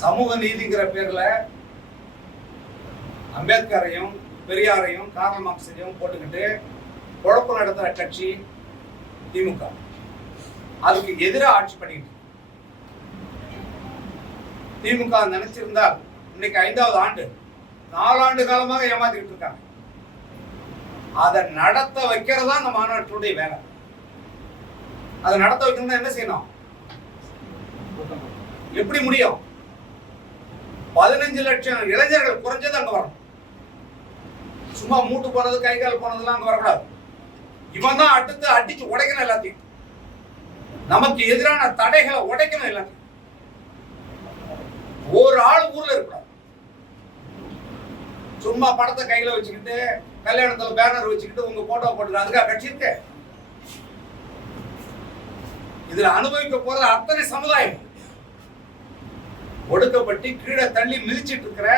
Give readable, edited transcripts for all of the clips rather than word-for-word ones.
சமூக நீதிங்கிற பேர்ல அம்பேத்கரையும் பெரியாரையும் கார்ல் மார்க்ஸையும் போட்டுக்கிட்டு குழப்பம் நடத்துற கட்சி திமுக. அதுக்கு எதிராக ஆட்சி பண்ணிட்டு திமுக நினைச்சிருந்தால் இன்னைக்கு 5வது ஆண்டு 4 ஆண்டு காலமாக ஏமாத்திட்டு இருக்காங்க. அதை நடத்த வைக்கிறதா அந்த மாநாட்டுடைய வேலை. அதை நடத்த வைக்கணும்னா என்ன செய்யணும்? எப்படி முடியும்? 15 லட்சம் இளைஞர்கள் குறைஞ்சது அங்க வரணும். சும்மா மூட்டு போனது கை கால் போனதெல்லாம் அங்க வரக்கூடாது. இவன் தான் அடுத்து அடிச்சு உடைக்கணும் எல்லாத்தையும். நமக்கு எதிரான தடைகளை உடைக்கணும் எல்லாத்தையும். ஒரு ஆள் ஊர்ல இருக்கக்கூடாது. சும்மா படத்தை கையில வச்சுக்கிட்டு கல்யாணத்துல பேனர் வச்சுக்கிட்டு உங்க போட்டோ போட்டு அதுக்காக கட்சி இருக்கு. இதுல அனுபவிக்க போறது அத்தனை சமுதாயம். ஒடுக்கப்பட்டு கீழே தள்ளி மிதிச்சிட்டு இருக்கிற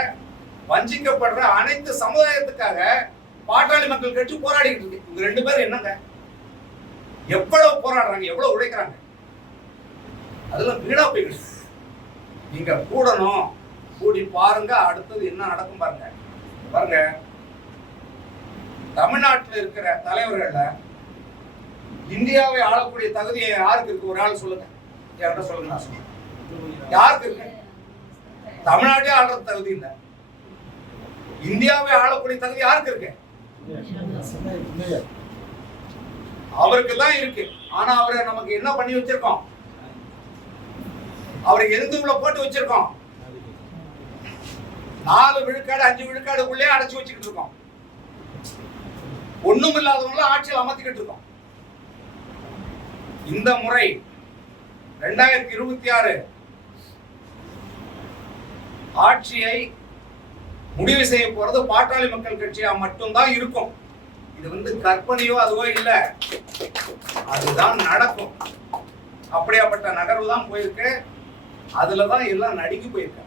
வஞ்சிக்கப்படுற அனைத்து சமுதாயத்துக்காக பாட்டாளி மக்கள் கட்சி போராடிட்டு இருக்கு. இவங்க 2 பேரும் என்னங்க எவ்வளவு போராடுறாங்க, எவ்வளவு உழைக்கிறாங்க. அதெல்லாம் வீணா போயிடுச்சு. நீங்க கூடணும், கூடி பாருங்க. அடுத்தது என்ன நடக்கும் பாருங்க. பாருங்க, தமிழ்நாட்டில் இருக்கிற தலைவர்கள்ல இந்தியாவை ஆளக்கூடிய தகுதியை யாருக்கு இருக்கு? ஒரு ஆள் சொல்லுங்க, யார்கிட்ட சொல்லுங்க. நான் சொல்லுங்க, யாருக்கு இருக்கு? தமிழ்நாட்டே ஆளுறது தகுதி இல்லை. இந்தியாவை ஆளக்கூடிய தகுதி யாருக்கு இருக்கு? அவருக்கு தான் இருக்கு. ஆனா அவரை நமக்கு என்ன பண்ணி வச்சிருக்கோம்? அவரை எதுக்குள்ள போட்டு வச்சிருக்கோம்? 4 விழுக்காடு 5 விழுக்காடுக்குள்ளே அடைச்சு வச்சுக்கிட்டு இருக்கோம். ஒண்ணும் இல்லாதவங்கள ஆட்சியில் அமர்த்திக்கிட்டு இருக்கோம். இந்த முறை 2026 ஆட்சியை முடிவு செய்ய போறது பாட்டாளி மக்கள் கட்சியா மட்டும்தான் இருக்கும். இது கற்பனையோ அதுவோ இல்ல, அதுதான் நடக்கும். அப்படியாப்பட்ட நகர்வு தான் போயிருக்கு. அதுலதான் எல்லாம் நடுங்கி போயிருக்கு.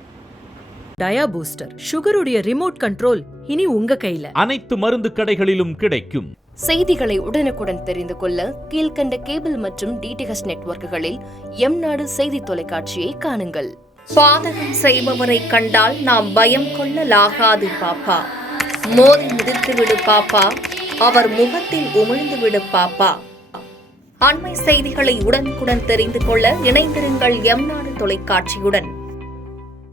டயா பூஸ்டர் சுகருடைய ரிமோட் கண்ட்ரோல் இனி உங்க கையில. அனைத்து மருந்து கடைகளிலும் கிடைக்கும். செய்திகளை உடனுக்குடன் தெரிந்து கொள்ள கீழ்கண்ட கேபிள் மற்றும் டிடிஎச் நெட்வொர்க்குகளில் எம்நாடு செய்தி தொலைக்காட்சியை காணுங்கள். பாதகம் செய்பவரை கண்டால் நாம் பயம் கொள்ளலாகாது பாப்பா. மோதி மிதித்து விடு பாப்பா, அவர் முகத்தில் உமிழ்ந்து விடு பாப்பா. அண்மை செய்திகளை உடனுக்குடன் தெரிந்து கொள்ள இணைந்திருங்கள் எம்நாடு தொலைக்காட்சியுடன்.